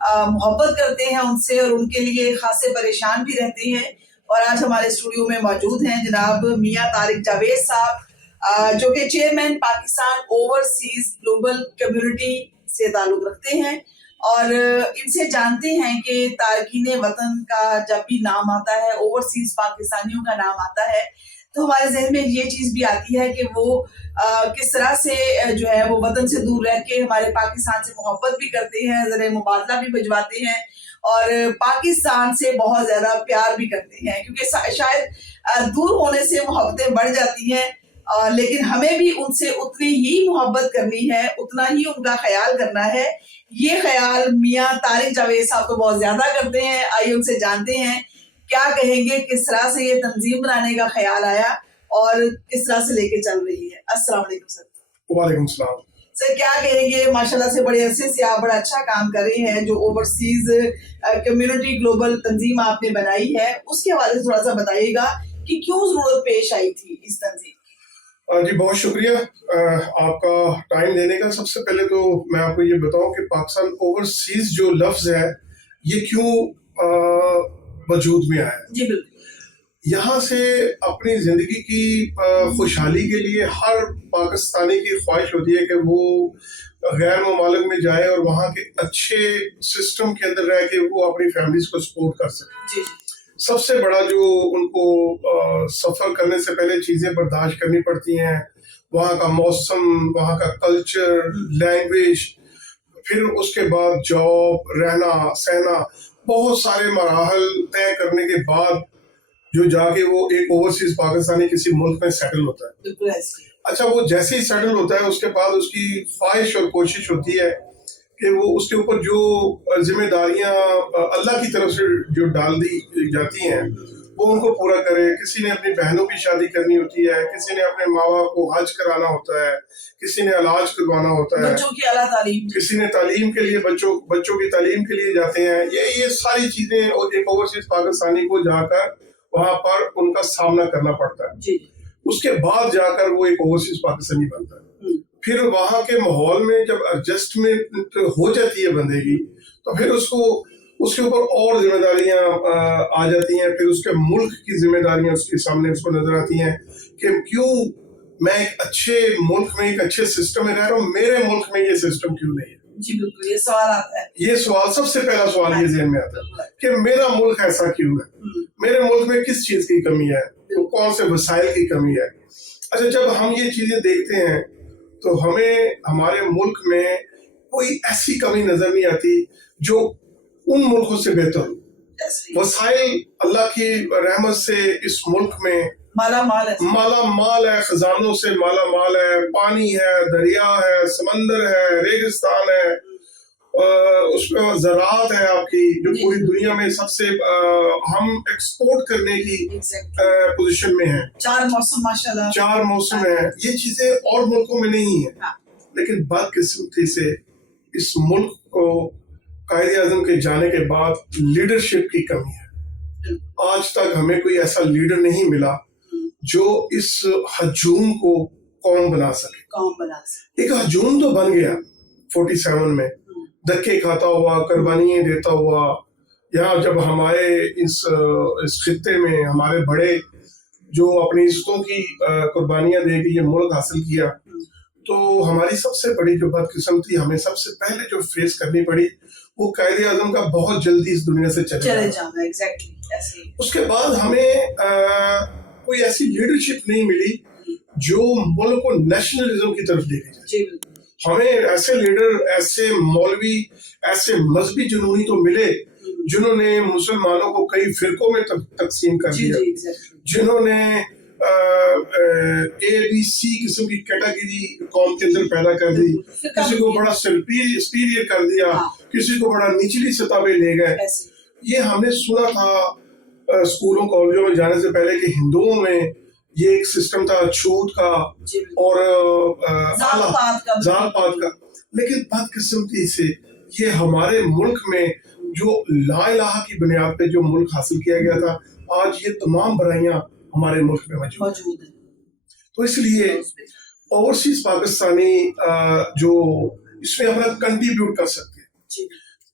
محبت کرتے ہیں ان سے اور ان کے لیے خاصے پریشان بھی رہتے ہیں. اور آج ہمارے اسٹوڈیو میں موجود ہیں جناب میاں طارق جاوید صاحب جو کہ chairman Pakistan overseas global community سے تعلق رکھتے ہیں. اور ان سے جانتے ہیں کہ تارکین وطن کا جب بھی نام آتا ہے, اوورسیز پاکستانیوں کا نام آتا ہے, تو ہمارے ذہن میں یہ چیز بھی آتی ہے کہ وہ کس طرح سے جو ہے وہ وطن سے دور رہ کے ہمارے پاکستان سے محبت بھی کرتے ہیں, زر مبادلہ بھی بھجواتے ہیں اور پاکستان سے بہت زیادہ پیار بھی کرتے ہیں, کیونکہ شاید دور ہونے سے محبتیں بڑھ جاتی ہیں, لیکن ہمیں بھی ان سے اتنی ہی محبت کرنی ہے, اتنا ہی ان کا خیال کرنا ہے. یہ خیال میاں طارق جاوید صاحب تو بہت زیادہ کرتے ہیں. آئیے ان سے جانتے ہیں کیا کہیں گے, کس طرح سے یہ تنظیم بنانے کا خیال آیا اور کس طرح سے لے کے چل رہی ہے. السلام علیکم سر. وعلیکم السلام سر. کیا کہیں گے, ماشاءاللہ سے بڑے عرصے سے آپ بڑا اچھا کام کر رہے ہیں, جو اوورسیز کمیونٹی گلوبل تنظیم آپ نے بنائی ہے, اس کے حوالے سے تھوڑا سا بتائیے گا کہ کیوں ضرورت پیش آئی تھی اس تنظیم. جی بہت شکریہ آپ کا ٹائم دینے کا. سب سے پہلے تو میں آپ کو یہ بتاؤں کہ پاکستان اوورسیز جو لفظ ہے یہ کیوں وجود میں آیا. جی بالکل. یہاں سے اپنی زندگی کی خوشحالی کے لیے ہر پاکستانی کی خواہش ہوتی ہے کہ وہ غیر ممالک میں جائے اور وہاں کے اچھے سسٹم کے اندر رہ کے وہ اپنی فیملیز کو سپورٹ کر سکے. جی. سب سے بڑا جو ان کو سفر کرنے سے پہلے چیزیں برداشت کرنی پڑتی ہیں, وہاں کا موسم, وہاں کا کلچر, لینگویج, پھر اس کے بعد جاب, رہنا سہنا, بہت سارے مراحل طے کرنے کے بعد جو جا کے وہ ایک اوورسیز پاکستانی کسی ملک میں سیٹل ہوتا ہے. اچھا, وہ جیسے ہی سیٹل ہوتا ہے اس کے بعد اس کی خواہش اور کوشش ہوتی ہے کہ وہ اس کے اوپر جو ذمہ داریاں اللہ کی طرف سے جو ڈال دی جاتی ہیں وہ ان کو پورا کرے. کسی نے اپنی بہنوں کی شادی کرنی ہوتی ہے, کسی نے اپنے ماں باپ کو حج کرانا ہوتا ہے, کسی نے علاج کروانا ہوتا ہے, بچوں کی اعلیٰ تعلیم, کسی نے تعلیم کے لیے بچوں کی تعلیم کے لیے جاتے ہیں. یہ ساری چیزیں ایک اوورسیز پاکستانی کو جا کر وہاں پر ان کا سامنا کرنا پڑتا ہے. جی. اس کے بعد جا کر وہ ایک اوورسیز پاکستانی بنتا ہے. پھر وہاں کے ماحول میں جب ایڈجسٹمنٹ ہو جاتی ہے بندے کی, تو پھر اس کے اوپر اور ذمہ داریاں آ جاتی ہیں. پھر اس کے ملک کی ذمہ داریاں اس کے سامنے اس کو نظر آتی ہیں کہ کیوں میں ایک اچھے ملک میں, ایک اچھے سسٹم میں رہ رہا ہوں, میرے ملک میں یہ سسٹم کیوں نہیں ہے. جی بالکل, یہ سوال آتا ہے. یہ سوال سب سے پہلا سوال یہ ذہن میں آتا ہے کہ میرا ملک ایسا کیوں ہے, میرے ملک میں کس چیز کی کمی ہے, کون سے وسائل کی کمی ہے. اچھا, جب ہم یہ چیزیں دیکھتے ہیں تو ہمیں ہمارے ملک میں کوئی ایسی کمی نظر نہیں آتی جو ان ملکوں سے بہتر ہو. وسائل اللہ کی رحمت سے اس ملک میں مالا مال ہے, خزانوں سے مالا مال ہے, پانی ہے, دریا ہے, سمندر ہے, ریگستان ہے, اس میں زراعت ہے آپ کی جو پوری دنیا میں سب سے ہم ایکسپورٹ کرنے کی پوزیشن میں ہیں. 4 موسم ماشاءاللہ, 4 موسم ہیں. یہ چیزیں اور ملکوں میں نہیں ہیں. لیکن بدقسمتی سے اس ملک کو قائد اعظم کے جانے کے بعد لیڈرشپ کی کمی ہے. آج تک ہمیں کوئی ایسا لیڈر نہیں ملا جو اس ہجوم کو قوم بنا سکے. ایک ہجوم تو بن گیا 47 میں, دھکے کھاتا ہوا, قربانیاں دیتا ہوا. یہاں جب ہمارے اس خطے میں ہمارے بڑے جو اپنی عزتوں کی قربانیاں دے کے یہ ملک حاصل کیا, تو ہماری سب سے بڑی جو بدقسمتی ہمیں سب سے پہلے جو فیس کرنی پڑی وہ قائد اعظم کا بہت جلدی اس دنیا سے چلے جانا. اس کے بعد ہمیں کوئی ایسی لیڈرشپ نہیں ملی جو ملک کو نیشنلزم کی طرف لے کے جائے. ہمیں ایسے لیڈر, ایسے مولوی, ایسے مذہبی جنونی تو ملے جنہوں نے مسلمانوں کو کئی فرقوں میں تقسیم کر دیا, جنہوں نے ABC قسم کی کیٹیگری قوم کے اندر پیدا کر دی, کسی کو بڑا سپیریئر کر دیا, کسی کو بڑا نچلی سطح پہ لے گئے. یہ ہم نے سنا تھا اسکولوں کالجوں میں جانے سے پہلے کہ ہندوؤں میں یہ ایک سسٹم تھا چھوٹ کا اور ذات پات کا. لیکن بدقسمتی سے یہ ہمارے ملک میں جو لا الہ کی بنیاد پہ جو ملک حاصل کیا گیا تھا, آج یہ تمام برائیاں ہمارے ملک میں موجود ہیں. تو اس لیے اوورسیز پاکستانی جو اس میں اپنا کنٹریبیوٹ کر سکتے ہیں,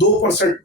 2%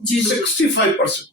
65%।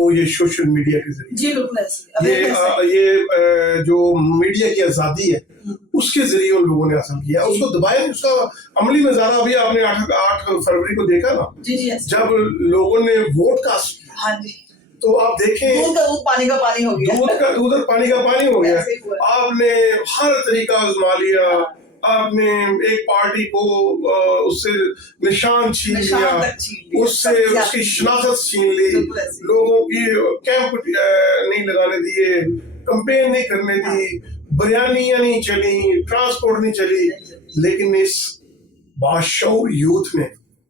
وہ یہ سوشل میڈیا کے ذریعے. جی بالکل. یہ جو میڈیا کی آزادی ہے اس کے ذریعے ان لوگوں نے حاصل کیا. اس کو دبایا. اس کا عملی نظارہ ابھی آپ نے 8 فروری کو دیکھا نا, جب لوگوں نے ووٹ کاسٹ کیا. ہاں جی. تو آپ دیکھیں دودھ کا دودھ پانی کا پانی ہو گیا. دودھ کا دودھ اور پانی کا پانی ہو گیا. آپ نے ہر طریقہ آزما لیا. آپ نے ایک پارٹی کو اس سے نشان چھین لیا, اس سے اس کی شناخت چھین لی, لوگوں کی کیمپ نہیں لگانے دیے, کمپین نہیں کرنے دی, بیانیاں نہیں چلی, ٹرانسپورٹ نہیں چلی. لیکن اس باشعور یوتھ نے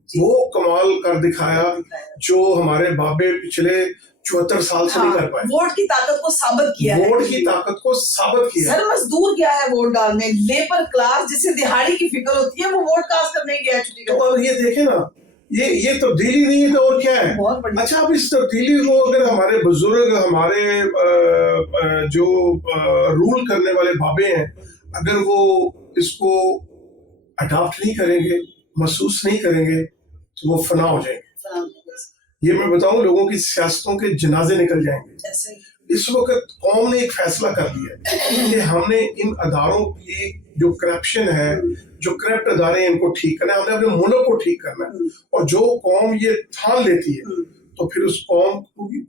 وہ کمال کر دکھایا جو ہمارے بابے پچھلے 74 سال سے نہیں کر پائے. ووٹ کی طاقت کو ثابت کیا. ووٹ کی طاقت کو ثابت کیا. سر مزدور کیا ہے ووٹ ڈالنے, لیبر کلاس جسے دہاڑی کی فکر ہوتی ہے وہ ووٹ کاسٹ کرنے گیا چھٹی کا. تو یہ دیکھیں نا, یہ تبدیلی نہیں ہے تو اور کیا ہے. اچھا, اب اس تبدیلی کو اگر ہمارے بزرگ, ہمارے جو رول کرنے والے بابے ہیں, اگر وہ اس کو اڈاپٹ نہیں کریں گے, محسوس نہیں کریں گے, تو وہ فنا ہو جائیں گے. یہ میں بتاؤں, لوگوں کی سیاستوں کے جنازے نکل جائیں گے. اس وقت قوم نے ایک فیصلہ کر لیا کہ ہم نے ان اداروں کی جو کرپشن ہے, جو کرپٹ ادارے ہیں, ان کو ٹھیک کرنا ہے. ہم نے اپنے ملک کو ٹھیک کرنا ہے. اور جو قوم یہ ٹھان لیتی ہے تو پھر اس قوم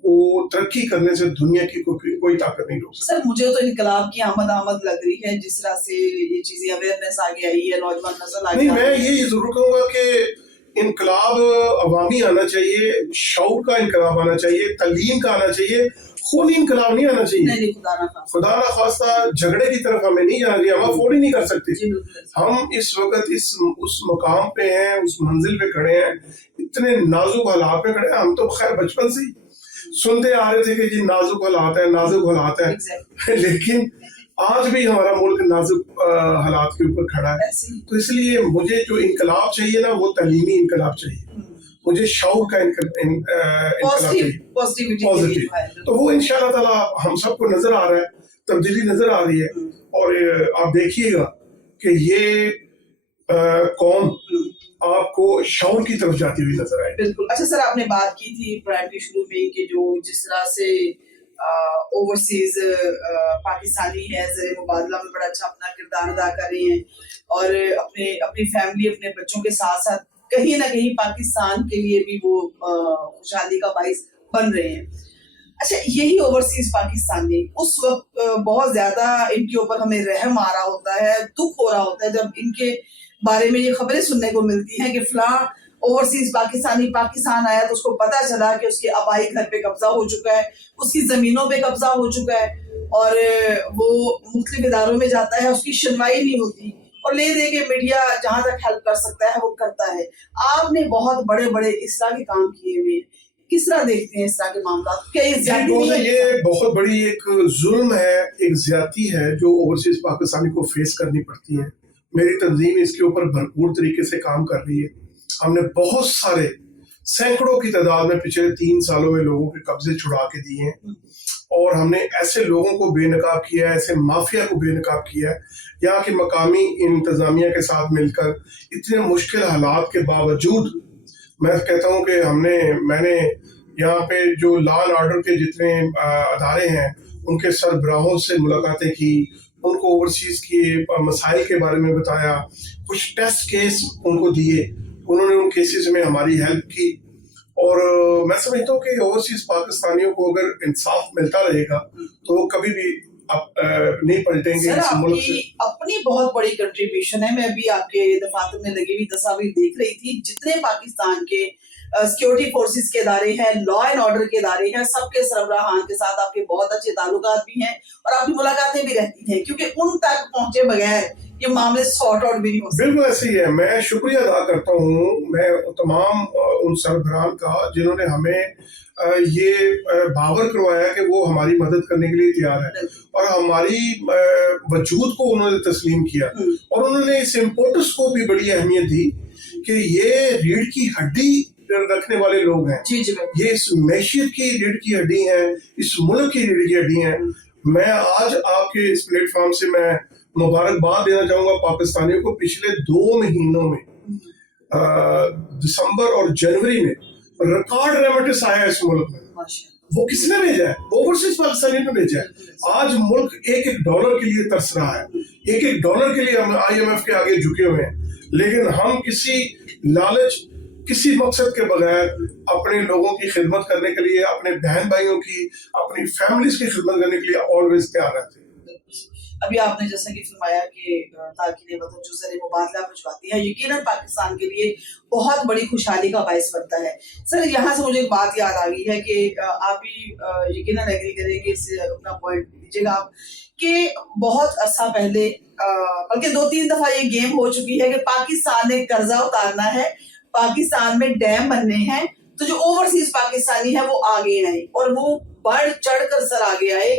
کو ترقی کرنے سے دنیا کی کوئی طاقت نہیں روک سکتی. سر مجھے تو انقلاب کی آمد لگ رہی ہے, جس طرح سے یہ چیزیں اویئرنیس آگے آئی ہے, نوجوان نسل آگے. نہیں, میں یہ ضرور کہوں گا کہ انقلاب عوامی آنا چاہیے, شعور کا انقلاب آنا چاہیے, تعلیم کا آنا چاہیے, خونی انقلاب نہیں آنا چاہیے. خدا نہ خواستہ جھگڑے کی طرف ہمیں نہیں جانا چاہیے. ہم افورڈ ہی نہیں کر سکتے. ہم اس وقت اس مقام پہ ہیں, اس منزل پہ کھڑے ہیں, اتنے نازک حالات پہ کھڑے ہیں. ہم تو خیر بچپن سے ہی سنتے آ رہے تھے کہ جی نازک حالات ہیں, نازک حالات ہیں, لیکن آج بھی ہمارا ملک نازک حالات کے اوپر کھڑا ہے. تو اس لیے مجھے جو انقلاب چاہیے نا, وہ تعلیمی انقلاب چاہیے. مجھے شعور کا انقلاب چاہیے, پازیٹیو. تو وہ انشاءاللہ تعالیٰ ہم سب کو نظر آ رہا ہے, تبدیلی نظر آ رہی ہے. اور آپ دیکھیے گا کہ یہ قوم آپ کو شعور کی طرف جاتی ہوئی نظر آئے. بالکل. اچھا سر, آپ نے بات کی تھی پرائمری شروع میں کہ جو جس طرح سے اوورسیز پاکستانی ہے زر مبادلہ میں بڑا اچھا اپنا کردار ادا کر رہے ہیں, اور اپنی فیملی, اپنے بچوں کے ساتھ ساتھ کہیں نہ کہیں پاکستان کے لیے بھی وہ خوشحالی کا باعث بن رہے ہیں. اچھا, یہی اوورسیز پاکستانی اس وقت بہت زیادہ ان کے اوپر ہمیں رحم آ رہا ہوتا ہے, دکھ ہو رہا ہوتا ہے جب ان کے بارے میں یہ خبریں سننے کو ملتی ہیں کہ فلاں اوورسیز پاکستانی پاکستان آیا تو اس کو پتا چلا کہ اس کے آبائی گھر پہ قبضہ ہو چکا ہے, اس کی زمینوں پہ قبضہ ہو چکا ہے, اور وہ مختلف اداروں میں جاتا ہے, اس کی سنوائی نہیں ہوتی, اور لے دے کے میڈیا جہاں تک ہیلپ کر سکتا ہے وہ کرتا ہے. آپ نے بہت بڑے بڑے اس طرح کے کام کیے ہوئے, کس طرح دیکھتے ہیں اس طرح کے معاملات؟ کیا یہ بہت بڑی ایک ظلم ہے, ایک زیادتی ہے جو اوورسیز پاکستانی کو فیس کرنی پڑتی ہے. میری تنظیم اس کے اوپر بھرپور طریقے سے کام کر رہی ہے. ہم نے بہت سارے سینکڑوں کی تعداد میں پچھلے 3 سالوں میں لوگوں کے قبضے چھڑا کے دیے ہیں, اور ہم نے ایسے لوگوں کو بے نقاب کیا ہے, ایسے مافیا کو بے نقاب کیا ہے. یہاں کی مقامی انتظامیہ کے ساتھ مل کر اتنے مشکل حالات کے باوجود میں کہتا ہوں کہ میں نے یہاں پہ جو لا اینڈ آرڈر کے جتنے ادارے ہیں ان کے سربراہوں سے ملاقاتیں کی, ان کو اوورسیز کے مسائل کے بارے میں بتایا, کچھ ٹیسٹ کیس ان کو دیے, انہوں نے ان کیسز میں ہماری ہیلپ کی. اور میں سمجھتا ہوں کہ اوورسیز پاکستانیوں کو اگر انصاف ملتا رہے گا تو وہ کبھی بھی نہیں پلٹیں گے اس ملک سے. اپنی بہت بڑی کنٹریبیوشن ہے. میں ابھی آپ کے دفاتر میں لگی ہوئی تصاویر دیکھ رہی تھی, جتنے پاکستان کے سیکورٹی فورسز کے ادارے ہیں, لا اینڈ آرڈر کے ادارے ہیں, سب کے سربراہان کے ساتھ آپ کے بہت اچھے تعلقات بھی ہیں, اور آپ کی ملاقاتیں بھی رہتی ہیں, کیونکہ ان تک پہنچے بغیر یہ معاملے سارٹ آؤٹ بھی نہیں ہو سکتے. بالکل ایسے ہی ہے. میں شکریہ ادا کرتا ہوں میں تمام ان سربراہان کا جنہوں نے ہمیں یہ باور کروایا کہ وہ ہماری مدد کرنے کے لیے تیار ہے, اور ہماری وجود کو انہوں نے تسلیم کیا, اور انہوں نے اس امپورٹنس کو بھی بڑی اہمیت دی کہ یہ ریڑھ کی ہڈی رکھنے والے لوگ ہیں. یہ اس معیشت کی ریڑھ کی ہڈی ہیں, اس ملک کی ریڑھ کی ہڈی ہیں. میں آج آپ کے اس پلیٹ فارم سے میں مبارکباد دینا چاہوں گا پاکستانیوں کو. پچھلے 2 مہینوں میں دسمبر اور جنوری میں ریکارڈ ریمیٹنس آیا اس ملک میں. وہ کس نے بھیجا ہے؟ اوورسیز پاکستانیوں نے بھیجا ہے. آج ملک ایک ایک ڈالر کے لیے ترس رہا ہے, ایک ایک ڈالر کے لیے ہم IMF کے آگے جھکے ہوئے ہیں, لیکن ہم کسی لالچ, کسی مقصد کے بغیر اپنے لوگوں کی خدمت کرنے کے لیے, اپنے بہن بھائیوں کی, اپنی فیملیز کی خدمت کرنے کے لیے آلویز تیار رہتے ہیں. ابھی آپ نے جیسا کہ فرمایا کہ تارکین وطن جو زر مبادلہ بھجواتی ہے, یقیناً پاکستان کے لیے بہت بڑی خوشحالی کا باعث بنتا ہے. سر یہاں سے مجھے ایک بات یاد آ گئی ہے کہ آپ بھی یقیناً ایگری کریں گے, اس سے اپنا پوائنٹ دیجیے گا آپ, کہ بہت عرصہ پہلے بلکہ 2-3 دفعہ یہ گیم ہو چکی ہے کہ پاکستان نے قرضہ اتارنا ہے, پاکستان میں ڈیم بننے ہیں, تو جو اوورسیز پاکستانی ہے وہ آگے آئے اور وہ بڑھ چڑھ کر سر آگے آئے.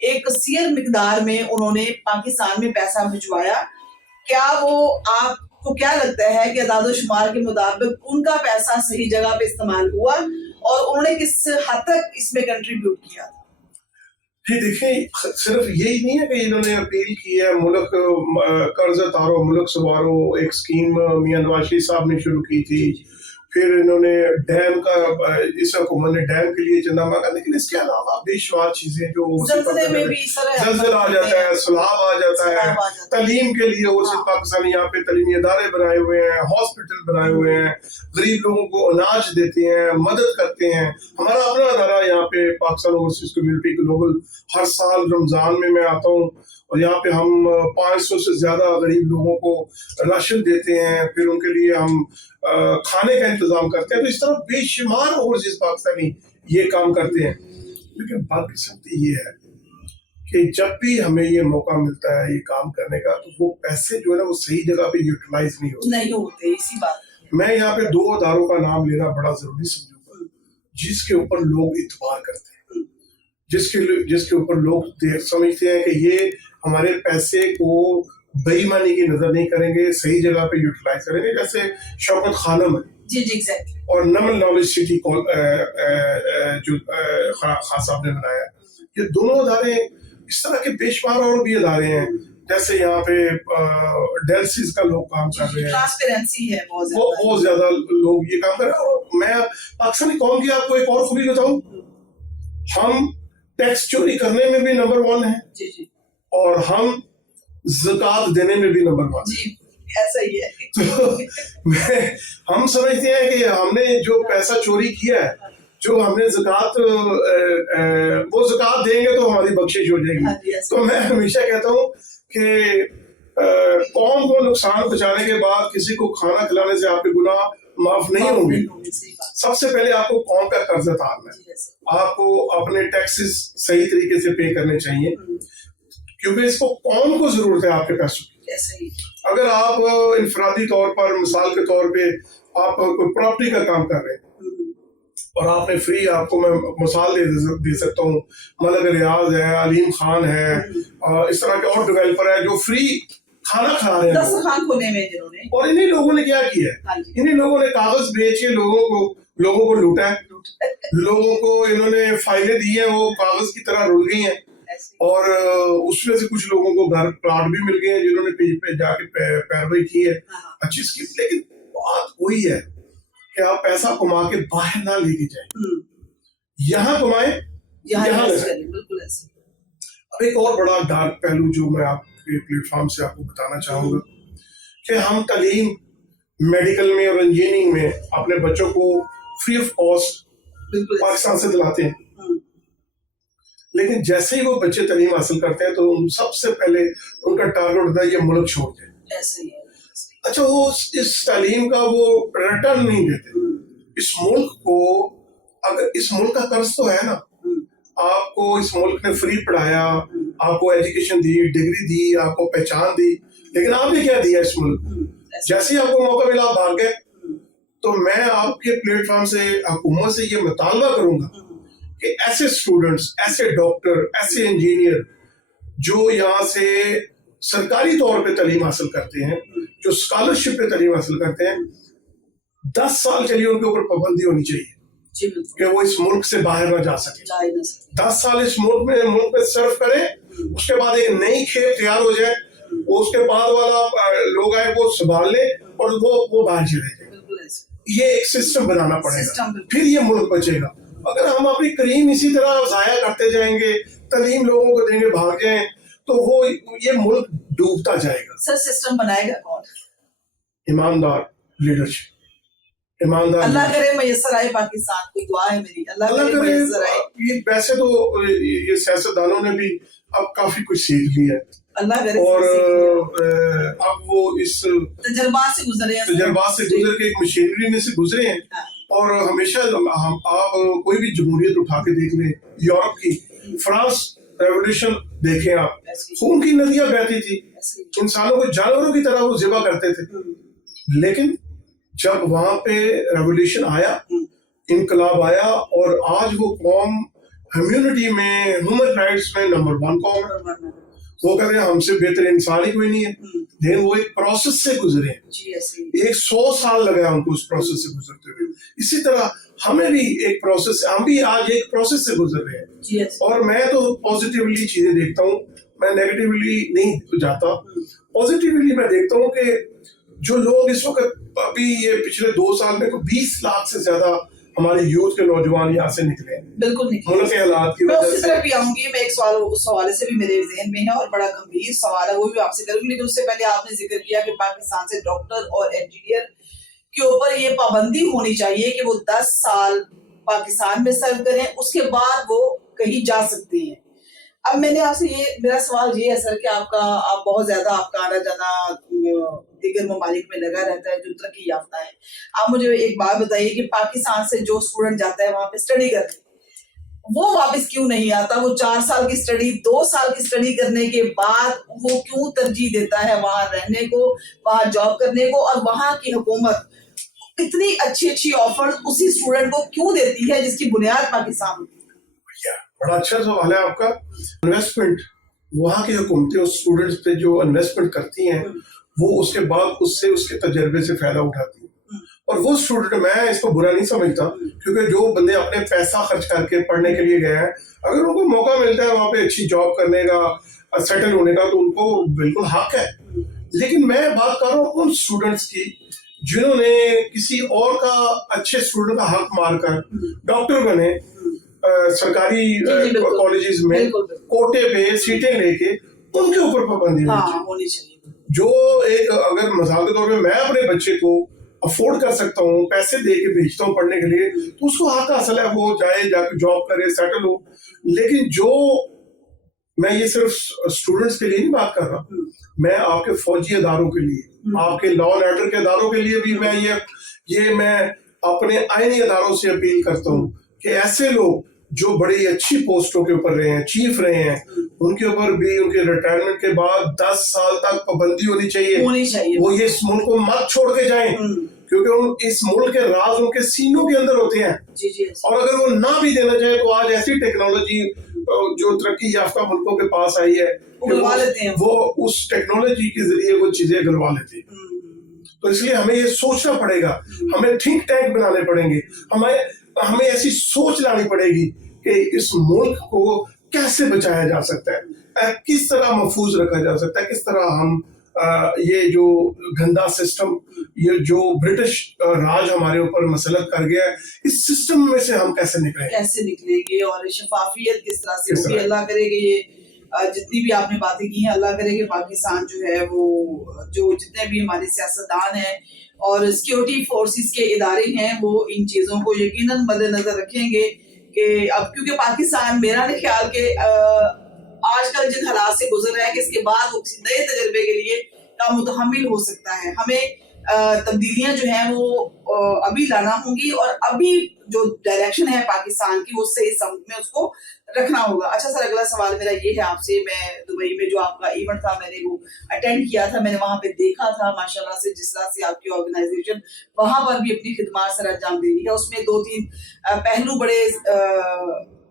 ایک کثیر مقدار میں انہوں نے پاکستان میں پیسہ بھجوایا. کیا وہ, آپ کو کیا لگتا ہے کہ اعداد و شمار کے مطابق ان کا پیسہ صحیح جگہ پہ استعمال ہوا اور انہوں نے کس حد تک اس میں کنٹریبیوٹ کیا تھا؟ جی دیکھیں, صرف یہی نہیں ہے کہ انہوں نے اپیل کی ہے ملک قرض اتارو ملک سنوارو, ایک اسکیم میاں نواز شریف صاحب نے شروع کی تھی, پھر انہوں نے ڈیم کا, اس حکومت نے ڈیم کے لیے چندہ مانگا, لیکن اس کے علاوہ بے شمار چیزیں جو زلزلہ آ جاتا ہے, سیلاب آ جاتا ہے, تعلیم کے لیے اوورسیز پاکستانی یہاں پہ تعلیمی ادارے بنائے ہوئے ہیں, ہاسپٹل بنائے ہوئے ہیں, غریب لوگوں کو اناج دیتے ہیں, مدد کرتے ہیں. ہمارا اپنا ادارہ یہاں پہ پاکستان اوورسیز کمیونٹی گلوبل, ہر سال رمضان میں آتا ہوں اور یہاں پہ ہم 500 سے زیادہ غریب لوگوں کو راشن دیتے ہیں, پھر ان کے لیے ہم کھانے کا انتظام کرتے ہیں. تو اس طرح بے شمار اوورسیز پاکستانی یہ کام کرتے ہیں. لیکن بات قسمتی یہ ہے کہ جب بھی ہمیں یہ موقع ملتا ہے یہ کام کرنے کا, تو وہ پیسے جو ہے نا وہ صحیح جگہ پہ یوٹیلائز نہیں ہوتے. اسی بات میں یہاں پہ 2 اداروں کا نام لینا بڑا ضروری سمجھوں گا جس کے اوپر لوگ اعتبار کرتے ہیں, جس کے اوپر لوگ سمجھتے ہیں کہ یہ ہمارے پیسے کو بے ایمانی کی نظر نہیں کریں گے, صحیح جگہ پہ یوٹیلائز کریں گے. جیسے شوکت خانم ہے, جی ایگزیکٹلی, اور نمل نالج سٹی جو خان صاحب نے بنایا. یہ دونوں ادارے, اس طرح کے بے شمار اور بھی ادارے ہیں, جیسے یہاں پہ ڈیلسیز کا لوگ کام کر رہے ہیں, ٹرانسپیرنسی ہے بہت زیادہ لوگ یہ کام کر رہے ہیں. اور میں پاکستانی قوم کی آپ کو ایک اور خوبی بتاؤں, ہم ٹیکس چوری کرنے میں بھی نمبر 1 ہیں, اور ہم زکوٰۃ دینے میں بھی نمبر 1 ہیں. ایسا ہی ہے. تو ہم سمجھتے ہیں کہ ہم نے جو پیسہ چوری کیا ہے, جو ہم نے زکوٰۃ, وہ زکوٰۃ دیں گے تو ہماری بخشش ہو جائے گی. تو میں ہمیشہ کہتا ہوں کہ قوم کو نقصان پہنچانے کے بعد کسی کو کھانا کھلانے سے آپ کے گناہ معاف نہیں ہوں گے. سب سے پہلے آپ کو قوم کا قرض اتارنا ہے, آپ کو اپنے ٹیکسز صحیح طریقے سے پے کرنے چاہیے, کیونکہ اس کو قوم کو ضرورت ہے آپ کے پیسوں کی. اگر آپ انفرادی طور پر, مثال کے طور پہ آپ کوئی پراپرٹی کا کام کر رہے ہیں اور آپ نے فری, آپ کو میں مثال دے سکتا ہوں, ملک ریاض ہے, علیم خان ہے, اس طرح کے اور ڈیولپر ہے جو فری کھانا کھا رہے ہیں. اور انہی لوگوں نے کیا کیا ہے, انہی لوگوں نے کاغذ بیچ کے لوگوں کو لوٹا ہے, لوگوں کو انہوں نے فائلیں دی ہیں, وہ کاغذ کی طرح رول گئی ہیں, اور اس میں سے کچھ لوگوں کو گھر پلاٹ بھی مل گئے ہیں جنہوں نے جا کے پیروی کی ہے, اچھی اسکیم. لیکن بات وہی ہے کہ آپ پیسا کما کے باہر نہ لے کے جائیں, یہاں کمائیں, یہاں لے جائیں. اب ایک اور بڑا ڈارک پہلو جو میں آپ کے پلیٹ فارم سے آپ کو بتانا چاہوں گا کہ ہم تعلیم, میڈیکل میں اور انجینئرنگ میں اپنے بچوں کو فری آف کاسٹ پاکستان سے دلاتے ہیں, لیکن جیسے ہی وہ بچے تعلیم حاصل کرتے ہیں تو سب سے پہلے ان کا ٹارگٹ ہوتا ہے یہ ملک چھوڑ دیں. اچھا, وہ اس تعلیم کا وہ ریٹرن نہیں دیتے اس ملک کو. اگر اس ملک کا قرض تو ہے نا, آپ کو اس ملک نے فری پڑھایا, آپ کو ایجوکیشن دی, ڈگری دی, آپ کو پہچان دی, لیکن آپ نے کیا دیا اس ملک. جیسے ہی آپ کو موقع ملا آپ بھاگ گئے. تو میں آپ کے پلیٹ فارم سے حکومت سے یہ مطالبہ کروں گا کہ ایسے اسٹوڈنٹس, ایسے ڈاکٹر, ایسے انجینئر جو یہاں سے سرکاری طور پہ تعلیم حاصل کرتے ہیں, جو اسکالرشپ پہ تعلیم حاصل کرتے ہیں, 10 سال کے لیے ان کے اوپر پابندی ہونی چاہیے کہ وہ اس ملک سے باہر نہ جا سکے. 10 سال اس ملک میں صرف کریں, اس کے بعد ایک نئی کھیپ تیار ہو جائے, اس کے بعد والا لوگ آئے وہ سنبھال لیں اور وہ باہر چلے جائیں. یہ ایک سسٹم بنانا پڑے گا, پھر یہ ملک بچے گا. اگر ہم اپنی کریم اسی طرح ضائع کرتے جائیں گے, تعلیم لوگوں کو دیں گے, بھاگ جائیں, تو وہ یہ ملک ڈوبتا جائے گا. سر سسٹم بنائے گا کون؟ ایماندار لیڈرشپ, ایماندار. اللہ کرے میسر آئے پاکستان کو, دعا ہے میری, اللہ کرے میسر آئے. یہ ویسے تو یہ سیاستدانوں نے بھی اب کافی کچھ سیکھ لیا ہے, اللہ کرے, اور اب وہ اس تجربات سے گزرے ہیں, تجربات سے گزر کے ایک مشینری میں سے گزرے ہیں. اور ہمیشہ آپ کوئی بھی جمہوریت اٹھا کے دیکھ لیں, یورپ کی, فرانس ریولیوشن دیکھیں آپ, خون کی ندیاں بہتی تھی, انسانوں کو جانوروں کی طرح وہ ذبح کرتے تھے, لیکن جب وہاں پہ ریولیوشن آیا, انقلاب آیا, اور آج وہ قوم ہیومینٹی میں, ہیومن رائٹس میں نمبر 1 قوم ہے. وہ کہتے ہیں ہم سے بہتر انسان ہی کوئی نہیں ہے, لیکن وہ ایک پروسیس سے گزرے ہیں, 100 سال لگا ان کو اس پروسیس سے گزرتے ہوئے. اسی طرح ہمیں بھی ایک پروسیس, ہم بھی آج ایک پروسیس سے گزر رہے ہیں. اور میں تو پازیٹیولی چیزیں دیکھتا ہوں, میں نیگیٹیولی نہیں جاتا. پازیٹیولی میں دیکھتا ہوں کہ جو لوگ اس وقت ابھی یہ پچھلے 2 سال میں 20 لاکھ سے زیادہ ہمارے یوتھ کے نوجوان یہاں سے نکلے ہیں, بالکل ملک کے حالات کی وجہ سے. میں اس طرح بھی آؤں گی, میں ایک سوال اس حوالے سے بھی میرے ذہن میں ہے, اور بڑا گمبھیر سوال ہے, وہ بھی آپ سے کروں گی. لیکن اس سے پہلے آپ نے ذکر کیا کہ پاکستان سے ڈاکٹر اور انجینئر کے اوپر یہ پابندی ہونی چاہیے کہ وہ 10 سال پاکستان میں سرو کریں, اس کے بعد وہ کہیں جا سکتے ہیں. اب میں نے آپ سے میرا سوال یہ ہے سر کہ آپ بہت زیادہ آپ کا آنا جانا دیگر ممالک میں لگا رہتا ہے جو ترقی یافتہ ہے. آپ مجھے ایک بات بتائیے کہ پاکستان سے جو اسٹوڈنٹ جاتا ہے وہاں پہ اسٹڈی کرنے, وہ واپس کیوں نہیں آتا؟ وہ 4 سال کی اسٹڈی, 2 سال کی اسٹڈی کرنے کے بعد وہ کیوں ترجیح دیتا ہے وہاں رہنے کو, وہاں جاب کرنے کو, اور وہاں کی حکومت اتنی اچھی آفر اسی اسٹوڈنٹ کو کیوں دیتی ہے جس کی بنیاد پاکستان ہوتی ہے؟ بڑا اچھا سوال ہے آپ کا. انویسٹمنٹ, وہاں کی حکومتیں اس اسٹوڈنٹس پہ جو انویسٹمنٹ کرتی ہیں, وہ اس کے بعد اس کے تجربے سے فائدہ اٹھاتی ہیں. اور وہ اسٹوڈنٹ, میں اس کو برا نہیں سمجھتا, کیونکہ جو بندے اپنے پیسہ خرچ کر کے پڑھنے کے لیے گئے ہیں, اگر ان کو موقع ملتا ہے وہاں پہ اچھی جاب کرنے کا, سیٹل ہونے کا, تو ان کو بالکل حق ہے. لیکن میں بات کر رہا ہوں ان اسٹوڈنٹس کی جنہوں نے کسی اور کا, اچھے اسٹوڈنٹ کا حق مار کر ڈاکٹر بنے, سرکاری کالجز میں کوٹے پہ سیٹیں لے کے, ان کے اوپر پابندی ہونی چاہیے. جو ایک, اگر مثال کے طور پہ میں اپنے بچے کو افورڈ کر سکتا ہوں, پیسے دے کے بھیجتا ہوں پڑھنے کے لیے, تو اس کو حق حاصل ہے, وہ جائے, جا کے جاب کرے, سیٹل ہو. لیکن جو, میں یہ صرف اسٹوڈنٹس کے لیے نہیں بات کر رہا, میں آپ کے فوجی اداروں کے لیے, آپ کے لا اینڈ آرڈر کے اداروں کے لیے بھی میں اپنے آئینی اداروں سے اپیل کرتا ہوں کہ ایسے لوگ جو بڑی اچھی پوسٹوں کے اوپر رہے ہیں, چیف رہے ہیں, ان کے اوپر بھی ان کے ریٹائرمنٹ کے بعد 10 سال تک پابندی ہونی چاہیے. وہ یہ اس ملک کو مت چھوڑ کے جائیں, کیونکہ اس ملک کے راز ان کے سینوں کے اندر ہوتے ہیں. اور اگر وہ نہ بھی دینا چاہے تو آج ایسی ٹیکنالوجی جو ترقی یافتہ ملکوں کے پاس آئی ہے, وہ اس ٹیکنالوجی کے ذریعے وہ چیزیں گلوا لیتے ہیں. تو اس لیے ہمیں یہ سوچنا پڑے گا, ہمیں تھنک ٹینک بنانے پڑیں گے, ہمیں ایسی سوچ لانی پڑے گی کہ اس ملک کو کیسے بچایا جا سکتا ہے, کس طرح محفوظ رکھا جا سکتا ہے, کس طرح ہم یہ جو گندا سسٹم, یہ جو برٹش راج ہمارے اوپر مسلط کر گیا ہے, اس سسٹم میں سے ہم کیسے نکلیں گے, اور شفافیت کس طرح سے ہوگی. اللہ کرے کہ یہ جتنی بھی آپ نے باتیں کی ہیں, اللہ کرے کہ پاکستان جو ہے وہ جو جتنے بھی ہمارے سیاستدان ہیں اور سیکیورٹی فورسز کے ادارے ہیں, وہ ان چیزوں کو یقیناً مد نظر رکھیں گے کہ اب کیونکہ پاکستان, میرا نہیں خیال کہ آج کل جن حالات سے گزر رہا ہے کہ اس کے بعد وہ کسی نئے تجربے کے لیے متحمل ہو سکتا ہے. ہمیں تبدیلیاں جو ہیں وہ ابھی لانا ہوں گی, اور ابھی جو ڈائریکشن ہے پاکستان کی وہ صحیح سمت میں اس کو رکھنا ہوگا. اچھا سر, اگلا سوال میرا یہ ہے آپ سے. میں دبئی میں جو آپ کا ایونٹ تھا, میں نے وہ اٹینڈ کیا تھا, میں نے وہاں پہ دیکھا تھا ماشاءاللہ سے جس طرح سے آپ کی آرگنائزیشن وہاں پر بھی اپنی خدمات سر انجام دے رہی ہے. اس میں 2-3 پہلو بڑے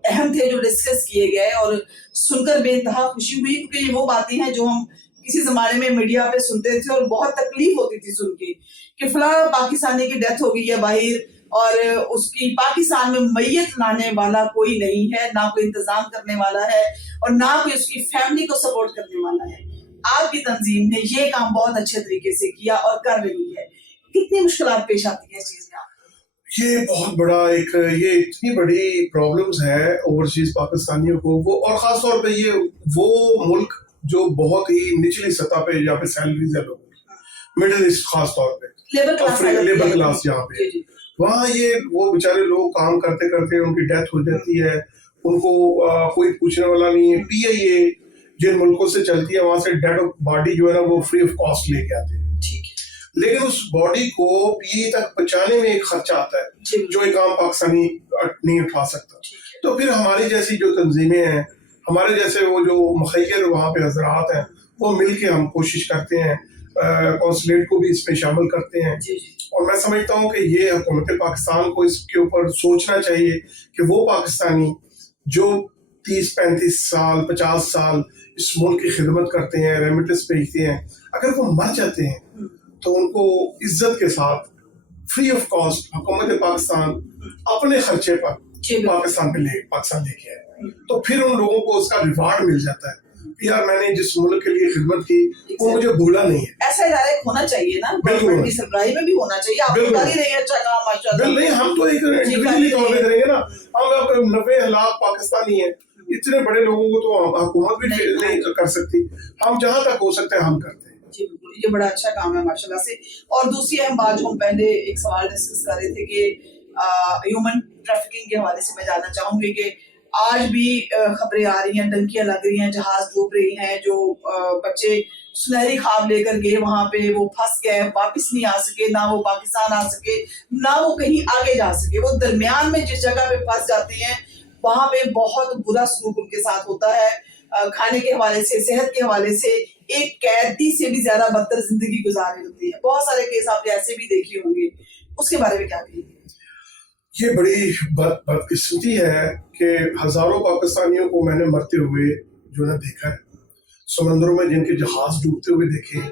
اہم تھے جو ڈسکس کیے گئے, اور سن کر بے انتہا خوشی ہوئی, کیونکہ یہ وہ باتیں ہیں جو ہم کسی زمانے میں میڈیا پہ سنتے تھے, اور بہت تکلیف ہوتی تھی سن کے کہ فلاں پاکستانی کی ڈیتھ ہو گئی ہے باہر, اور اس کی پاکستان میں میت لانے والا کوئی نہیں ہے, نہ کوئی انتظام کرنے والا ہے, اور نہ کوئی اس کی فیملی کو سپورٹ کرنے والا ہے. آپ کی تنظیم نے یہ کام بہت اچھے طریقے سے کیا اور کر رہی ہے. کتنی مشکلات پیش آتی ہیں اس چیز میں؟ یہ بہت بڑا ایک یہ اتنی بڑی پرابلمز ہے اوورسیز پاکستانیوں کو، وہ اور خاص طور پہ یہ وہ ملک جو بہت ہی نچلی سطح پہ جہاں پہ سیلریز ہے لوگوں کی، مڈل ایسٹ خاص طور پہ لیبر کلاس جہاں پہ، وہاں یہ وہ بیچارے لوگ کام کرتے کرتے ان کی ڈیتھ ہو جاتی ہے، ان کو کوئی پوچھنے والا نہیں ہے۔ پی آئی اے جن ملکوں سے چلتی ہے وہاں سے ڈیڈ باڈی جو ہے نا وہ فری آف کاسٹ لے کے آتے ہیں، لیکن اس باڈی کو پی تک پہنچانے میں ایک خرچہ آتا ہے جو ایک عام پاکستانی نہیں اٹھا سکتا۔ تو پھر ہماری جیسی جو تنظیمیں ہیں، ہمارے جیسے وہ جو مخیر وہاں پہ حضرات ہیں، وہ مل کے ہم کوشش کرتے ہیں، کونسلیٹ کو بھی اس میں شامل کرتے ہیں، اور میں سمجھتا ہوں کہ یہ حکومت پاکستان کو اس کے اوپر سوچنا چاہیے کہ وہ پاکستانی جو 30-35 سال 50 سال اس ملک کی خدمت کرتے ہیں، ریمیٹنس بھیجتے ہیں، اگر وہ مر جاتے ہیں تو ان کو عزت کے ساتھ فری آف کاسٹ حکومت پاکستان اپنے خرچے پر پاکستان لے کے آئے، تو پھر ان لوگوں کو اس کا ریوارڈ مل جاتا ہے، یار میں نے جس ملک کے لیے خدمت کی وہ مجھے بھولا نہیں ہے۔ ایسا ادارہ ہونا چاہیے نا، گورنمنٹ کی سربراہی میں بھی ہونا چاہیے۔ آپ کر ہی رہے ہیں اچھا کام ماشاءاللہ۔ نہیں، ہم تو ایک انڈیویجولی طور پہ کریں گے نا، ہم 90 لاکھ پاکستانی ہیں، اتنے بڑے لوگوں کو تو حکومت بھی نہیں کر سکتی، ہم جہاں تک ہو سکتا ہے ہم کرتے ہیں۔ جی بالکل، یہ بڑا اچھا کام ہے ماشاءاللہ سے۔ اور دوسری اہم بات جو ہم پہلے ایک سوال ڈسکس کر رہے تھے کہ ہیومن ٹریفکنگ کے حوالے سے میں جاننا چاہوں گی کہ آج بھی خبریں آ رہی ہیں، ڈنکیاں لگ رہی ہیں، جہاز ڈوب رہی ہیں، جو بچے سنہری خواب لے کر گئے وہاں پہ وہ پھنس گئے، واپس نہیں آ سکے، نہ وہ پاکستان آ سکے نہ وہ کہیں آگے جا سکے، وہ درمیان میں جس جگہ پہ پھنس جاتے ہیں وہاں پہ بہت برا سلوک ان کے ساتھ ہوتا ہے، کھانے کے حوالے سے، صحت کے حوالے سے ایک قیدی سے بھی زیادہ بدتر زندگی گزارنی ہوتی ہے۔ بہت سارے کیس آپ نے ایسے بھی دیکھے ہوں گے، اس کے بارے میں کیا کہیں گے؟ یہ بڑی بدقسمتی ہے کہ ہزاروں پاکستانیوں کو میں نے مرتے ہوئے جو ہے دیکھا ہے، سمندروں میں جن کے جہاز ڈوبتے ہوئے دیکھے ہیں۔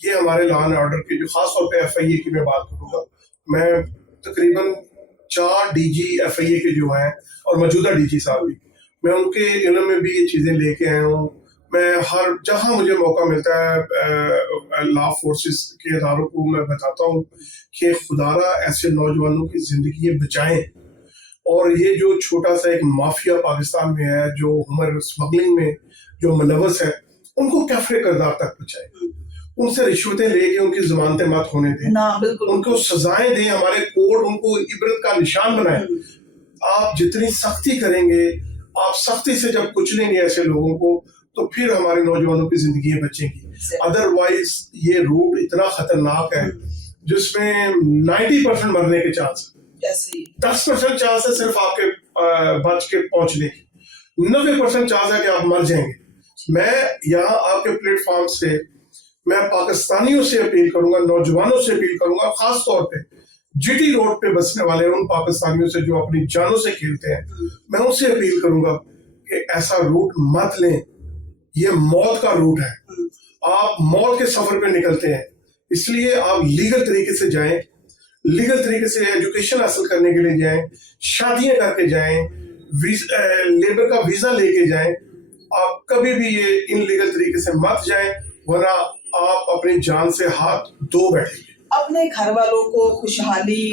یہ ہمارے لا اینڈ آرڈر کے جو خاص طور پہ ایف آئی اے کی میں بات کروں گا، میں تقریباً 4 ڈی جی ایف آئی اے کے جو ہیں اور موجودہ ڈی جی صاحب بھی، میں ان کے علم میں بھی یہ چیزیں لے کے آیا ہوں۔ میں ہر جہاں مجھے موقع ملتا ہے لا فورسز کے اداروں کو میں بتاتا ہوں کہ خدارہ ایسے نوجوانوں کی زندگی بچائیں، اور یہ جو چھوٹا سا ایک مافیا پاکستان میں ہے جو ہیومن اسمگلنگ میں جو ملوث ہے، ان کو کیفے کردار تک پہنچائیں، ان سے رشوتیں لے کے ان کی ضمانتیں مت ہونے دیں، ان کو سزائیں دیں، ہمارے کوڈ ان کو عبرت کا نشان بنائیں۔ آپ جتنی سختی کریں گے، آپ سختی سے جب کچلیں گے ایسے لوگوں کو، تو پھر ہمارے نوجوانوں کی زندگی بچیں گی۔ ادروائز یہ روٹ اتنا خطرناک ہے جس میں 90% مرنے کے چانس ہے، 10% چانس ہے صرف آپ کے بچ کے پہنچنے کی، 90% چانس ہے کہ آپ مر جائیں گے۔ میں یہاں آپ کے پلیٹ فارم سے میں پاکستانیوں سے اپیل کروں گا، نوجوانوں سے اپیل کروں گا، خاص طور پہ جی ٹی روڈ پہ بسنے والے ان پاکستانیوں سے جو اپنی جانوں سے کھیلتے ہیں، میں ان سے اپیل کروں گا کہ ایسا روٹ مت لیں، یہ موت کا روٹ ہے، آپ موت کے سفر پہ نکلتے ہیں، اس لیے آپ لیگل طریقے سے جائیں، لیگل طریقے سے ایجوکیشن حاصل کرنے کے لیے جائیں، شادیاں کر کے جائیں، لیبر کا ویزا لے کے جائیں، آپ کبھی بھی یہ ان لیگل طریقے سے مت جائیں، ورنہ آپ اپنی جان سے ہاتھ دھو بیٹھیں گے۔ اپنے گھر والوں کو خوشحالی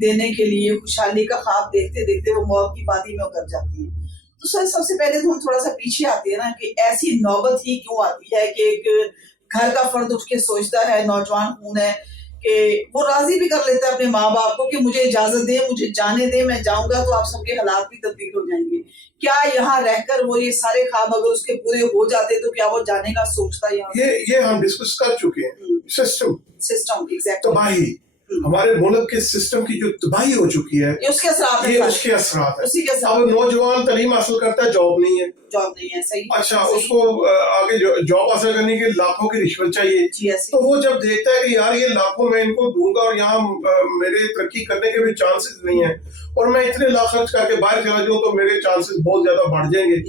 دینے کے لیے خوشحالی کا خواب دیکھتے دیکھتے وہ موت کی وادی میں اتر جاتی ہے، تو سر سب سے پہلے تو ہم تھوڑا سا پیچھے آتے ہیں نا کہ ایسی نوبت ہی کیوں آتی ہے کہ ایک گھر کا فرد اٹھ کے سوچتا ہے، نوجوان خون ہے، کہ وہ راضی بھی کر لیتا ہے اپنے ماں باپ کو کہ مجھے اجازت دیں، مجھے جانے دیں، میں جاؤں گا تو آپ سب کے حالات بھی تبدیل ہو جائیں گے۔ کیا یہاں رہ کر وہ یہ سارے خواب اگر اس کے پورے ہو جاتے تو کیا وہ جانے کا سوچتا؟ یہ ہم ڈسکس کر چکے ہیں، سسٹم تباہی، ہمارے ملک کے سسٹم کی جو تباہی ہو چکی ہے، یہ اس کے اثرات ہیں۔ اب نوجوان تعلیم حاصل کرتا ہے، جاب نہیں ہے، صحیح، اچھا اس کو آگے جاب حاصل کرنے کے لاکھوں کی رشوت چاہیے، تو وہ جب دیکھتا ہے کہ یار یہ لاکھوں میں ان کو دوں گا اور یہاں میرے ترقی کرنے کے بھی چانسز نہیں ہیں، اور میں اتنے لاکھ خرچ کر کے باہر چلا جاؤں تو میرے چانسز بہت زیادہ بڑھ جائیں گے۔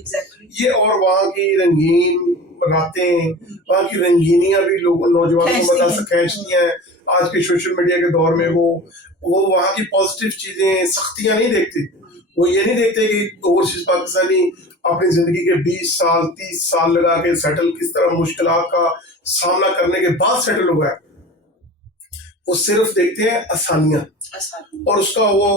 یہ اور وہاں کی رنگین راتیں، وہاں کی رنگینیاں بھی لوگ نوجوانوں کو مدد سے کھینچتی ہیں۔ آج کے سوشل میڈیا کے دور میں وہ وہاں کی پازیٹیو چیزیں، سختیاں نہیں دیکھتے، وہ یہ نہیں دیکھتے کہ اوورسیز پاکستانی اپنی زندگی کے 20 سال 30 سال لگا کے سیٹل کس طرح مشکلات کا سامنا کرنے کے بعد سیٹل ہوا ہے، وہ صرف دیکھتے ہیں آسانیاں، اور اس کا وہ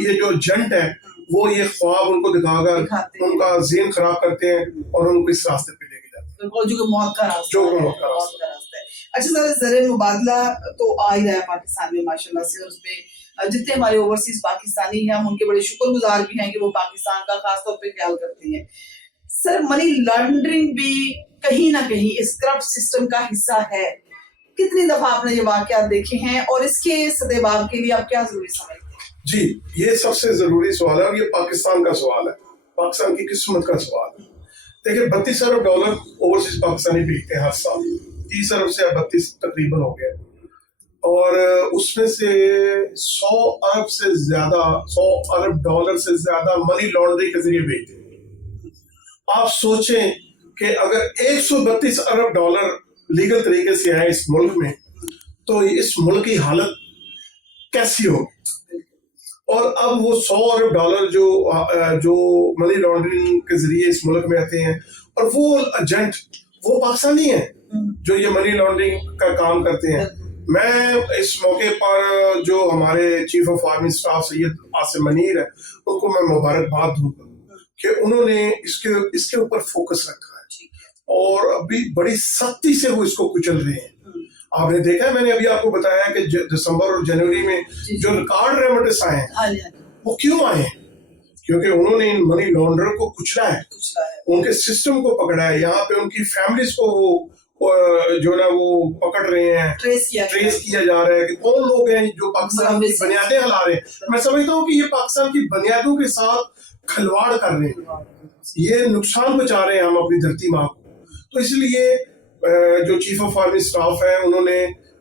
یہ جو جنٹ ہے وہ یہ خواب ان کو دکھا کر ان کا ذہن خراب کرتے ہیں اور ان کو اس راستے پہ لے کے جاتے ہیں جو کہ موت کا راستہ ہے. اچھا سر، زر مبادلہ تو آ ہی رہا ہے پاکستان میں ماشاء اللہ سے. اس میں جتنے ہمارے اوورسیز پاکستانی ہیں ہم ان کے بڑے شکر گزار بھی ہیں کہ وہ پاکستان کا خاص طور پہ خیال کرتے ہیں. سر منی لانڈرنگ بھی کہیں نہ کہیں اس کرپٹ سسٹم کا حصہ ہے. کتنی دفعہ آپ نے یہ واقعات دیکھے ہیں اور اس کے سدباب کے لیے آپ کیا ضروری سمجھتے ہیں؟ جی، یہ سب سے ضروری سوال ہے اور یہ پاکستان کا سوال ہے، پاکستان کی قسمت کا سوال ہے. دیکھیں $32 ارب اوورسیز پاکستانی بھیجتے ہیں ہر سال. 30 ارب سے 32 تقریباً ہو گئے اور اس میں سے $100 ارب سے زیادہ منی لانڈرنگ کے ذریعے بھیجتے ہیں. آپ سوچیں کہ اگر $132 ارب لیگل طریقے سے آئے اس ملک میں تو اس ملک کی حالت کیسی ہوگی. اور اب وہ $100 ارب جو منی لانڈرنگ کے ذریعے اس ملک میں آتے ہیں اور وہ ایجنٹ وہ پاکستانی ہیں جو یہ منی لانڈرنگ کا کام کرتے ہیں. میں اس موقع پر جو ہمارے chief of army staff Syed Asim Munir ہے ان کو میں مبارکباد دوں گا کہ انہوں نے اس کے اوپر فوکس رکھا ہے اور ابھی بڑی سختی سے وہ اس کو کچل رہے ہیں. آپ نے دیکھا ہے، میں نے ابھی آپ کو بتایا کہ دسمبر اور جنوری میں جو ریکارڈ ریمیٹنس آئے ہیں وہ کیوں آئے ہیں؟ کیونکہ انہوں نے ان منی لانڈرر کو کچلا ہے، ان کے سسٹم کو پکڑا ہے. یہاں پہ ان کی فیملیز کو وہ جو نا وہ پکڑ رہے ہیں، ٹریس کیا جا رہا ہے کہ کون لوگ ہیں جو پاکستان کی بنیادیں ہلا رہے ہیں. میں سمجھتا ہوں کہ یہ پاکستان کی بنیادوں کے ساتھ کھلواڑ کر رہے ہیں، یہ نقصان پہنچا رہے ہیں ہم اپنی دھرتی ماں کو. تو اس لیے جو چیف آف آرمی اسٹاف ہے انہوں نے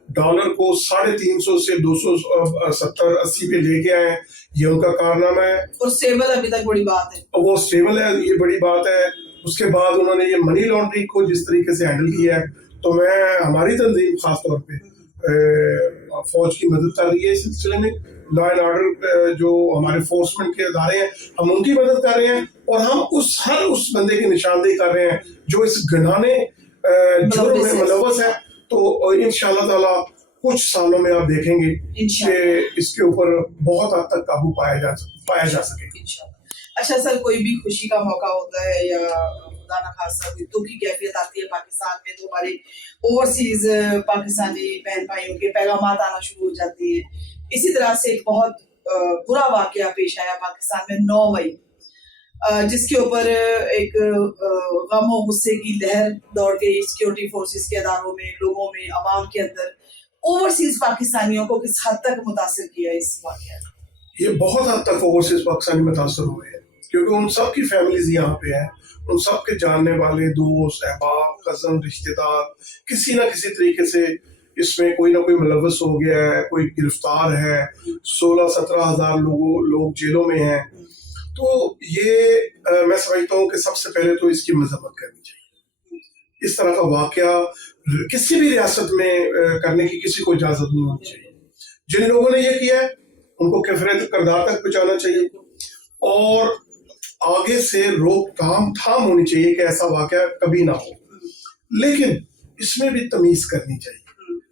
ڈالر کو 350 سے 270-80 پہ لے کے آئے. یہ ان کا کارنامہ ہے اور سٹیبل ابھی تک بڑی بات ہے، وہ سٹیبل ہے، یہ بڑی بات ہے. اس کے بعد انہوں نے یہ منی لانڈرنگ کو جس طریقے سے ہینڈل کیا ہے تو میں ہماری تنظیم خاص طور پہ فوج کی مدد کر رہی ہے اس سلسلے میں. لا اینڈ آرڈر جو ہمارے فورسمنٹ کے ادارے ہیں ہم ان کی مدد کر رہے ہیں اور ہم ہر اس بندے کی نشاندہی کر رہے ہیں جو اس گنانے جرم میں ملوث ہے. تو انشاءاللہ تعالی کچھ سالوں میں آپ دیکھیں گے کہ اس کے اوپر بہت حد تک قابو پایا جا سکے. اچھا سر، کوئی بھی خوشی کا موقع ہوتا ہے یا خدا نخواستہ کوئی دکھ کی کیفیت آتی ہے پاکستان میں تو ہمارے اوورسیز پاکستانی بہن بھائیوں کے پیغامات آنا شروع ہو جاتی ہیں. اسی طرح سے ایک بہت برا واقعہ پیش آیا پاکستان میں 9 مئی، جس کے اوپر ایک غم و غصے کی لہر دوڑ گئی سیکورٹی فورسز کے اداروں میں، لوگوں میں، عوام کے اندر. اوورسیز پاکستانیوں کو کس حد تک متاثر کیا اس واقعہ؟ یہ بہت حد تک اوورسیز پاکستانی متاثر ہوئے ہیں کیونکہ ان سب کی فیملیز یہاں پہ ہیں، ان سب کے جاننے والے دوست احباب کزن رشتے دار کسی نہ کسی طریقے سے اس میں کوئی نہ کوئی ملوث ہو گیا ہے، کوئی گرفتار ہے. 16-17 ہزار لوگ جیلوں میں ہیں. تو یہ میں سمجھتا ہوں کہ سب سے پہلے تو اس کی مذمت کرنی چاہیے. اس طرح کا واقعہ کسی بھی ریاست میں کرنے کی کسی کو اجازت نہیں ہونی چاہیے. جن لوگوں نے یہ کیا ہے ان کو کفرت کردار تک پہنچانا چاہیے اور آگے سے روک تھام ہونی چاہیے کہ ایسا واقعہ کبھی نہ ہو. لیکن اس میں بھی تمیز کرنی چاہیے،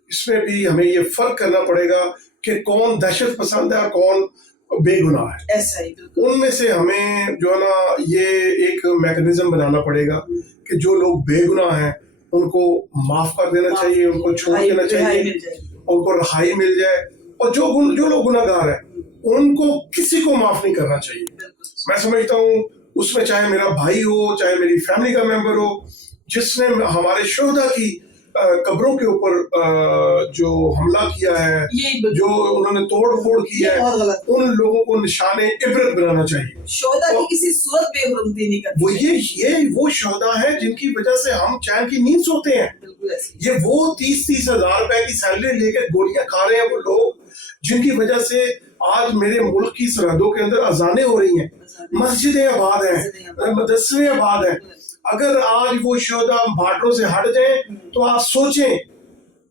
اس میں بھی ہمیں یہ فرق کرنا پڑے گا کہ کون دہشت پسند ہے اور کون بے گناہ ہے. ایسا ہی ان میں سے ہمیں جو ہے نا یہ ایک میکنزم بنانا پڑے گا کہ جو لوگ بے گناہ ہیں ان کو معاف کر دینا چاہیے، ان کو چھوڑ دینا چاہیے، ان کو رہائی مل جائے. اور جو لوگ گناہ گار ہیں ان کو کسی کو معاف نہیں کرنا چاہیے. میں سمجھتا ہوں اس میں چاہے میرا بھائی ہو، چاہے میری فیملی کا ممبر ہو، جس نے ہمارے شہداء کی قبروں کے اوپر جو حملہ کیا ہے، جو انہوں نے توڑ پھوڑ کی ہے، ان لوگوں کو نشان عبرت بنانا چاہیے. شہداء کی کسی صورت بے حرمتی نہیں کرنی. وہ شہداء ہیں جن کی وجہ سے ہم چین کی نیند سوتے ہیں. یہ وہ 30 ہزار روپے کی سیلری لے کے گولیاں کھا رہے ہیں وہ لوگ جن کی وجہ سے آج میرے ملک کی سرحدوں کے اندر اذانیں ہو رہی ہیں، مسجدیں آباد ہیں، مدرسے آباد ہیں. اگر آج وہ شہداء بارڈروں سے ہٹ جائیں تو آپ سوچیں،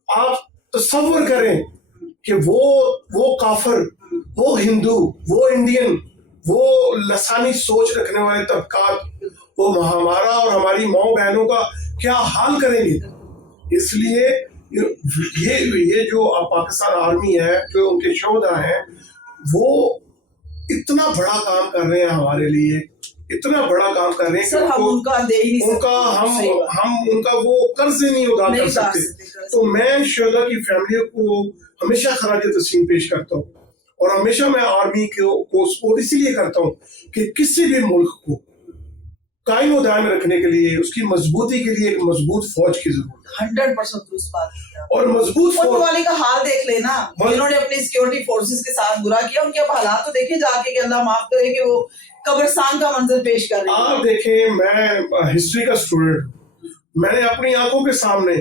آپ تصور کریں کہ وہ کافر، وہ ہندو، وہ انڈین، وہ لسانی سوچ رکھنے والے طبقات وہ ہمارا اور ہماری ماؤں بہنوں کا کیا حال کریں گے. اس لیے یہ جو پاکستان آرمی ہے, جو ان کے شہدا ہیں, وہ اتنا بڑا کام کر رہے ہیں ہمارے لیے, اتنا بڑا کام کر رہے ہیں سر ہم ان کا دے ہی نہیں سکتے, ہم ان کا وہ قرض نہیں ادا کر سکتے. تو میں شہدا کی فیملی کو ہمیشہ خراج تحسین پیش کرتا ہوں, اور ہمیشہ میں آرمی کو سپورٹ اسی لیے کرتا ہوں کہ کسی بھی ملک کو قائم و دائم رکھنے کے لیے, اس کی مضبوطی کے لیے ایک مضبوط فوج کی ضرورت ہے. 100% درست بات ہے. اور مضبوط فوج والے کا حال دیکھ لینا, جنہوں نے اپنی سیکورٹی فورسز کے ساتھ برا کیا, ان کے اب حالات تو دیکھیں جا کے کہ اللہ معاف کرے کہ وہ قبرستان کا منظر پیش کر رہے ہیں. آپ دیکھیں, میں ہسٹری کا اسٹوڈنٹ ہوں, میں نے اپنی آنکھوں کے سامنے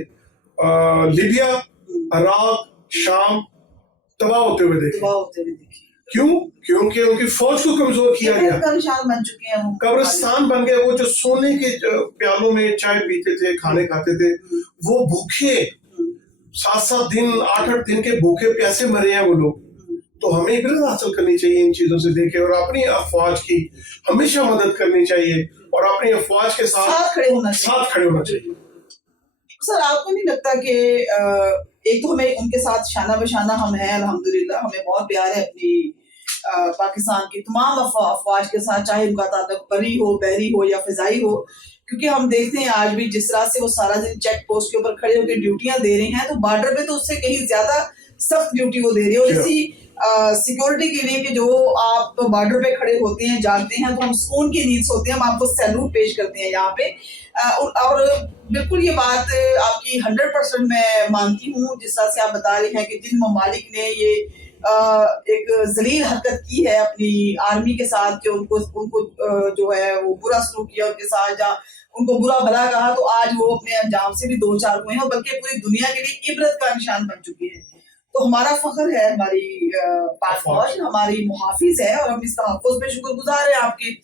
لیبیا, عراق, شام تباہ ہوتے ہوئے دیکھے. کیوں؟ کیونکہ ان کی فوج کو کمزور کیا گیا, بن چکے ہیں, قبرستان بن گئے. وہ جو سونے کے پیالوں میں چائے پیتے تھے, کھانے کھاتے تھے, وہ بھوکے 7-7 دن 8-8 دن کے بھوکے پیاسے مرے ہیں وہ لوگ. تو ہمیں عبرت حاصل کرنی چاہیے ان چیزوں سے دیکھے, اور اپنی افواج کی ہمیشہ مدد کرنی چاہیے, اور اپنی افواج کے ساتھ کھڑے ہونا چاہیے. سر آپ کو نہیں لگتا کہ ایک تو ہمیں ان کے ساتھ شانہ بشانہ ہم ہیں, الحمدللہ ہمیں بہت پیار ہے اپنی پاکستان کی تمام افواج کے ساتھ, چاہے ان کا تعلق بری ہو, بحری ہو یا فضائی ہو, کیونکہ ہم دیکھتے ہیں آج بھی جس طرح سے وہ سارا دن چیک پوسٹ کے اوپر کھڑے ہو کے ڈیوٹیاں دے رہے ہیں, تو بارڈر پہ تو اس سے کہیں زیادہ سخت ڈیوٹی وہ دے رہے ہیں. اور اسی سیکورٹی کے لیے کہ جو آپ بارڈر پہ کھڑے ہوتے ہیں, جاگتے ہیں, تو ہم سکون کی نیند سوتے ہیں, ہم آپ کو سیلوٹ پیش کرتے ہیں یہاں پہ. اور بالکل یہ بات آپ کی 100% میں مانتی ہوں, جس طرح سے آپ بتا رہے ہیں کہ جن ممالک نے یہ ایک ذلیل حرکت کی ہے اپنی آرمی کے ساتھ, کہ ان کو جو ہے وہ برا سلوک کیا ان کے ساتھ, یا ان کو برا بھلا کہا, تو آج وہ اپنے انجام سے بھی 2-4 ہوئے ہیں, اور بلکہ پوری دنیا کے لیے عبرت کا نشان بن چکی ہے. تو ہمارا فخر ہے ہماری پاک فوج, ہماری محافظ ہے, اور ہم اس تحفظ پہ شکر گزار ہیں آپ کی.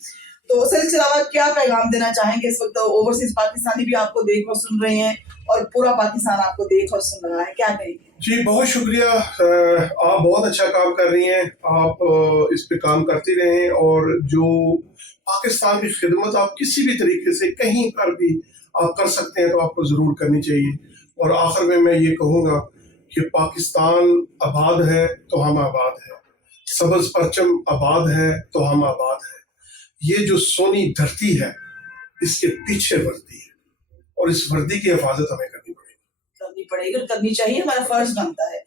تو سر اس کے علاوہ کیا پیغام دینا چاہیں گے؟ اس وقت اوورسیز پاکستانی بھی آپ کو دیکھ اور سن رہے ہیں, اور پورا پاکستان آپ کو دیکھ اور سن رہا ہے, کیا کہیں گے؟ جی بہت شکریہ, آپ بہت اچھا کام کر رہی ہیں, آپ اس پہ کام کرتی رہیں, اور جو پاکستان کی خدمت آپ کسی بھی طریقے سے کہیں پر بھی آپ کر سکتے ہیں تو آپ کو ضرور کرنی چاہیے. اور آخر میں یہ کہوں گا کہ پاکستان آباد ہے تو ہم آباد ہیں, سبز پرچم آباد ہے تو ہم آباد ہیں. یہ جو سونی دھرتی ہے اس کے پیچھے وردی ہے, اور اس وردی کی حفاظت ہمیں کرنی پڑے گی, اور کرنی چاہیے, ہمارا فرض بنتا ہے.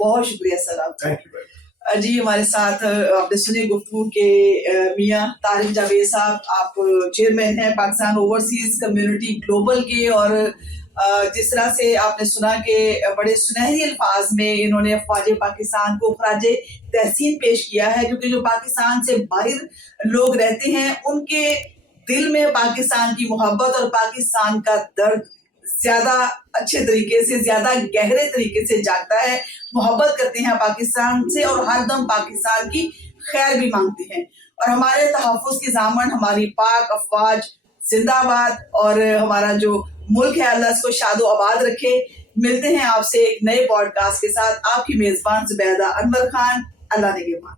بہت شکریہ سر آپ کا. Thank you. جی ہمارے ساتھ آپ نے سنی گفتگو کے میاں طارق جاوید صاحب, آپ چیئرمین ہیں پاکستان اوورسیز کمیونٹی گلوبل کے, اور جس طرح سے آپ نے سنا کہ بڑے سنہری الفاظ میں انہوں نے افواج پاکستان کو خراج تحسین پیش کیا ہے, کیونکہ جو پاکستان سے باہر لوگ رہتے ہیں ان کے دل میں پاکستان کی محبت اور پاکستان کا درد زیادہ اچھے طریقے سے, زیادہ گہرے طریقے سے جاگتا ہے, محبت کرتے ہیں پاکستان سے, اور ہر دم پاکستان کی خیر بھی مانگتے ہیں. اور ہمارے تحفظ کی ضامن ہماری پاک افواج زندہ باد, اور ہمارا جو ملک ہے اللہ اس کو شاد و آباد رکھے. ملتے ہیں آپ سے ایک نئے پوڈ کاسٹ کے ساتھ, آپ کی میزبان زبیدہ انور خان. اللہ نگہبان.